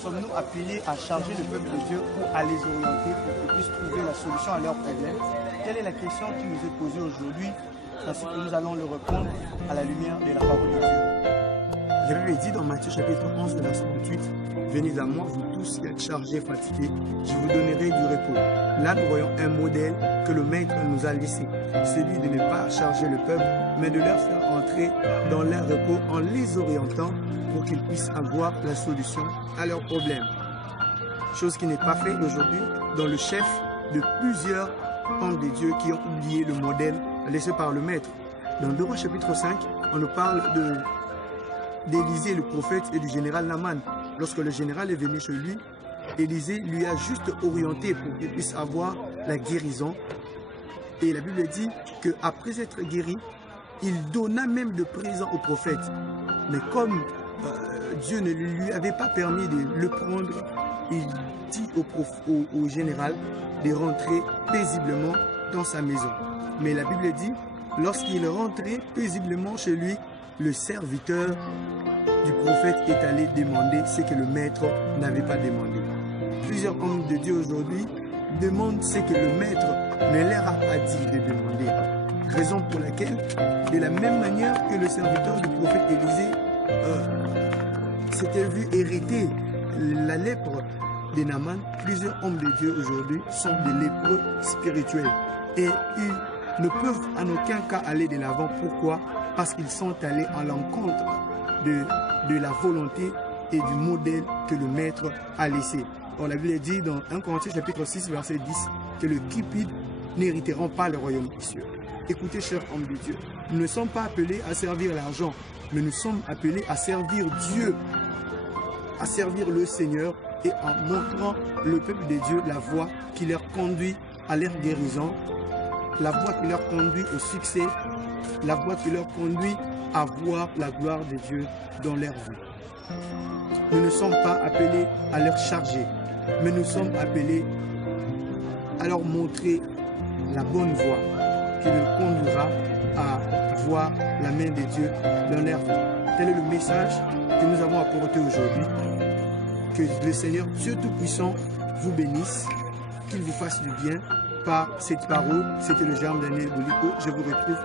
sommes-nous appelés à charger le peuple de Dieu ou à les orienter pour qu'ils puissent trouver la solution à leurs problèmes? Telle est la question qui nous est posée aujourd'hui, ainsi que nous allons le répondre à la lumière de la parole de Dieu. La Bible dit dans Matthieu chapitre 11, verset 38, « Venez à moi, vous tous qui êtes chargés et fatigués, je vous donnerai du repos. » Là, nous voyons un modèle que le Maître nous a laissé, celui de ne pas charger le peuple, mais de leur faire entrer dans leur repos en les orientant pour qu'ils puissent avoir la solution à leurs problèmes. Chose qui n'est pas faite aujourd'hui dans le chef de plusieurs hommes de Dieu qui ont oublié le modèle laissé par le Maître. Dans 2 Rois chapitre 5, on nous parle d'Élisée le prophète et du général Naaman. Lorsque le général est venu chez lui, Élisée lui a juste orienté pour qu'il puisse avoir la guérison. Et la Bible dit qu'après être guéri, il donna même de présent au prophète. Mais comme Dieu ne lui avait pas permis de le prendre, il dit au général de rentrer paisiblement dans sa maison. Mais la Bible dit, lorsqu'il rentrait paisiblement chez lui, le serviteur du prophète est allé demander ce que le maître n'avait pas demandé. Plusieurs hommes de Dieu aujourd'hui demandent ce que le maître ne leur a pas dit de demander. Raison pour laquelle, de la même manière que le serviteur du prophète Élisée s'était vu hériter la lèpre de Naaman, plusieurs hommes de Dieu aujourd'hui sont des lépreux spirituels. Et ils ne peuvent en aucun cas aller de l'avant. Pourquoi? Parce qu'ils sont allés à l'encontre de la volonté et du modèle que le Maître a laissé. Or, la Bible dit dans 1 Corinthiens chapitre 6, verset 10, que les cupides n'hériteront pas le royaume des cieux. Écoutez, chers hommes de Dieu, nous ne sommes pas appelés à servir l'argent, mais nous sommes appelés à servir Dieu, à servir le Seigneur et en montrant le peuple de Dieu la voie qui leur conduit à leur guérison, la voie qui leur conduit au succès, la voie qui leur conduit à voir la gloire de Dieu dans leur vie. Nous ne sommes pas appelés à leur charger, mais nous sommes appelés à leur montrer la bonne voie qui leur conduira à voir la main de Dieu dans leur vie. Tel est le message que nous avons apporté aujourd'hui. Que le Seigneur Dieu Tout-Puissant vous bénisse, qu'il vous fasse du bien par cette parole. C'était le germe Daniel Bouliko. Je vous retrouve